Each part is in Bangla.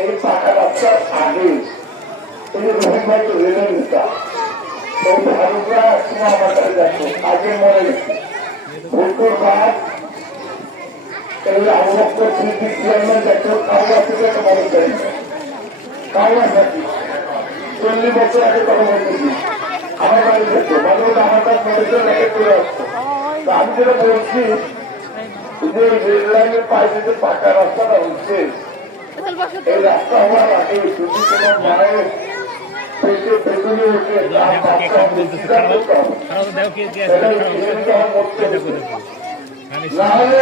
এই পাকা রাস্তার আগে এই রহিম ভাই তো রেলের নেতা এই ভারতরা একসময় আমার কাছে দেখো আগে মরে গেছে ভোটর বাদ এই আবহাওয়া সিদ্দিক চেয়ারম্যান দেখো কাউয়া থেকে একটা মানুষ দেয় কাউয়া থাকি 40 বছর আগে কথা বলতেছি আমার বাড়ি দেখো মানুষ আমার কাছে মরেছে লেগে চলে আসতো আমি যেটা বলছি যে রেল লাইনের পাইপে পাকা রাস্তাটা হচ্ছে এই রাস্তা হওয়ার আগে যদি কোনো মায়ের পেটে বেগুনে উঠে নাহলে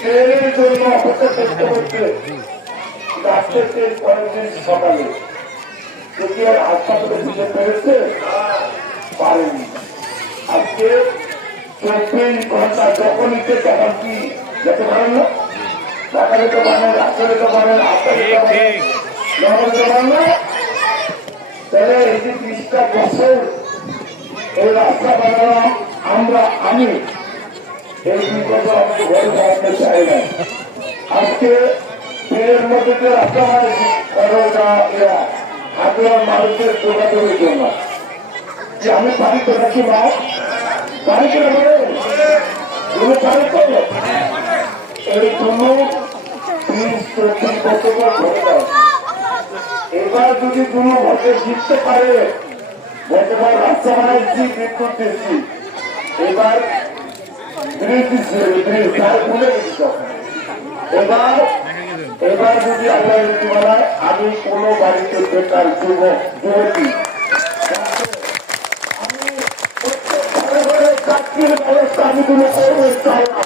ট্রেনের জন্য অপেক্ষা করতে হচ্ছে আজকে ট্রেন পরের দিন সকালে যদি আর হাসপাতালে দিতে পেরেছে পারেনি আজকে 24 ঘন্টা যখন ইচ্ছে তখন কি যেতে পারেন না টাকা দিতে পারেন রাস্তা দিতে পারেন আস্তা দিতে পারেন দিতে পারেন না তাহলে এই যে 30টা বছর এই রাস্তা বানানো আমি এই 2 বছর আমাকে ঘরে বানাতে চাই না আজকে এর মধ্যে যে রাস্তা বানাচ্ছি হাজার মানুষের যোগাযোগের জন্য যে আমি পানি তো নাকি মা পানি কেন বলে তুমি পানি করো এই জন্য 30-40 বছর ধরে দাও এবার যদি কোনো ভোটে জিততে পারে বর্তমান রাস্তা বানাচ্ছি বিদ্যুৎ দিচ্ছি এবার ব্রিজ দিচ্ছে ব্রিজ তার ভুলে গেছি এবার যদি আল্লাহ বানায় আমি কোনো বাড়িতে বেকার যুবতী আমি চাকরির ব্যবস্থা আমি কোনো করবো চাই না